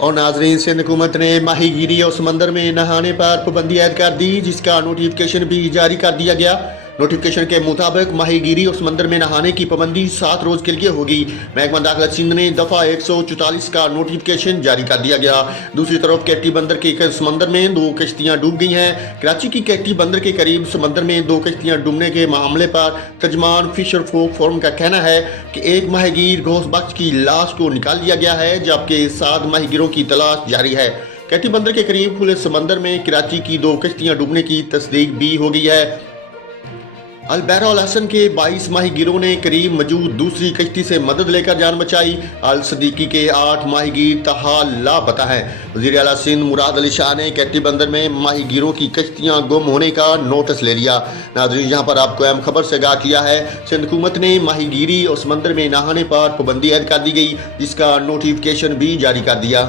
और नाजरीन, सिंध हुकूमत ने माही गिरी और समंदर में नहाने पर पाबंदी ऐड कर दी, जिसका नोटिफिकेशन भी जारी कर दिया गया। नोटिफिकेशन के मुताबिक माही गिरी और समंदर में नहाने की पाबंदी 7 रोज के लिए होगी। महकमा दाखिला सिंध ने दफा 144 का नोटिफिकेशन जारी कर दिया गया। दूसरी तरफ केटी बंदर के समंदर में 2 किश्तियां डूब गई हैं। कराची की केटी बंदर के करीब समंदर में 2 किश्तियां डूबने के मामले पर तर्जमान फिशर फोक फोरम का कहना है कि एक माहीगीर घोष बख्श की लाश को निकाल लिया गया है, जबकि 7 माहीगीरों की तलाश जारी है। केटी बंदर के करीब खुले समंदर में कराची की 2 किश्तियां डूबने की तस्दीक भी हो गई है। अल-बहरा अल हसन के 22 माहीगीरों ने करीब मौजूद दूसरी कश्ती से मदद लेकर जान बचाई। अल सदीकी के 8 माहीगीर ताहाल लापता हैं। वज़ीर आला सिंध मुराद अली शाह ने केटी बंदर में माहीगीरों की कश्तियां गुम होने का नोटिस ले लिया। नाज़रीन, यहाँ पर आपको अहम खबर से आगाह किया है, सिंध हुकूमत ने माहीगीरी और समंदर में नहाने पर पाबंदी ऐड कर दी गई, जिसका नोटिफिकेशन भी जारी कर दिया।